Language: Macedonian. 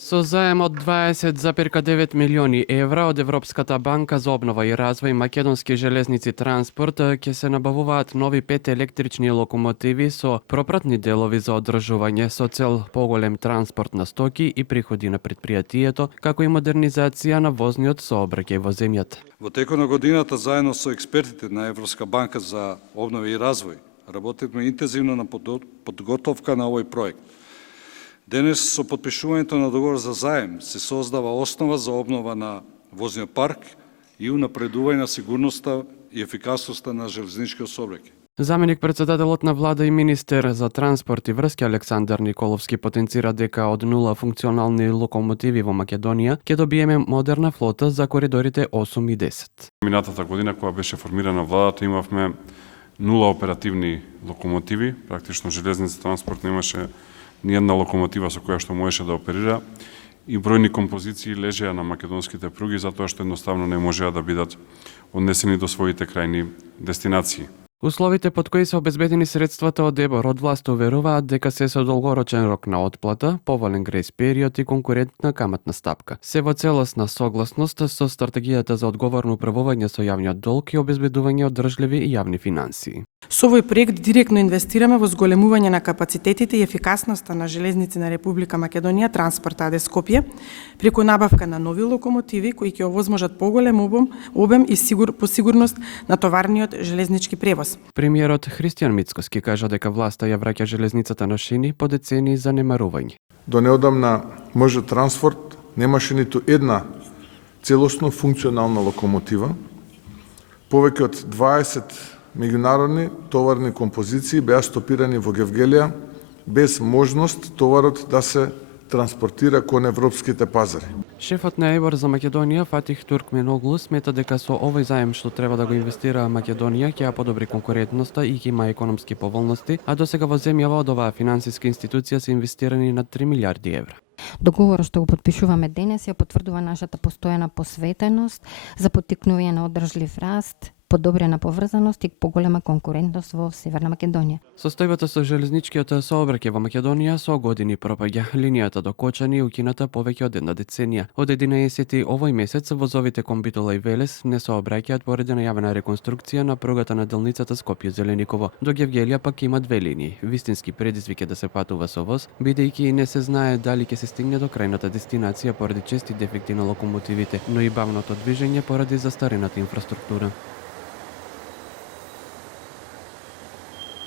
Со заем од 20,9 милиони евра од Европската банка за обнова и развој Македонски железници транспорт ќе се набавуваат нови 5 електрични локомотиви со пропратни делови за одржување со цел поголем транспорт на стоки и приходи на предпријатието, како и модернизација на возниот сообраќај во земјата. Во текот на годината, заедно со експертите на Европска банка за обнова и развој, работевме интензивно на подготовка на овој проект. Денес, со подпишувањето на договор за заем, се создава основа за обнова на возниот парк и унапредување на сигурноста и ефикасноста на железничкиот сообраќај. Заменик председателот на влада и министер за транспорт и врски Александар Николовски потенцира дека од 0 функционални локомотиви во Македонија ќе добиеме модерна флота за коридорите 8 и 10. Минатата година кога беше формирана владата имавме 0 оперативни локомотиви, практично железница транспорт немаше ни една локомотива со која што можеше да оперира и бројни композиции лежеа на македонските пруги затоа што едноставно не можеа да бидат однесени до своите крајни дестинации. Условите под кои се обезбедени средствата од ЕБОР од власта уверуваат дека се со долгорочен рок на отплата, поволен грејс период и конкурентна каматна стапка. Се во целосна согласност со стратегијата за одговорно управување со јавниот долг и обезбедување одржливи јавни финансии. Со овој проект директно инвестираме во зголемување на капацитетите и ефикасноста на железници на Република Македонија Транспорт АД Скопје, преку набавка на нови локомотиви кои ќе овозможат поголем обем и по сигурност на товарниот железнички превоз. Премиерот Христијан Мицкоски кажа дека власта ја враќа железницата на шини по децении занемарување. До неодамна МЖ Транспорт немаше ниту една целосно функционална локомотива. Повеќе од 20 меѓународни товарни композиции беа стопирани во Гевгелија без можност товарот да се транспортира кон европските пазари. Шефот на ЕБОР за Македонија Фатих Туркменоглу смета дека со овој заем што треба да го инвестира Македонија ќе ја подобри конкурентноста и ќе има економски поволности, а досега во земјава од оваа финансиска институција се инвестирани на 3 милиарди евра. Договорот што го подпишуваме денес ја потврдува нашата постојана посветеност за поттикнување на одржлив раст, подобрена поврзаност и поголема конкурентност во Северна Македонија. Состојбата со железничкиот сообраќај во Македонија со години пропаѓа. Линијата до Кочани е укината повеќе од една деценија. Од 11 овој месец возовите кон Битола и Велес не сообраќаат поради најавена реконструкција на пругата на делницата Скопје-Зелениково. До Гевгелија пак има 2 линии. Вистински предизвик е да се патува со воз, бидејќи не се знае дали ќе се стигне до крајната дестинација поради чести дефекти на локомотивите, но и бавното движење поради застарената инфраструктура.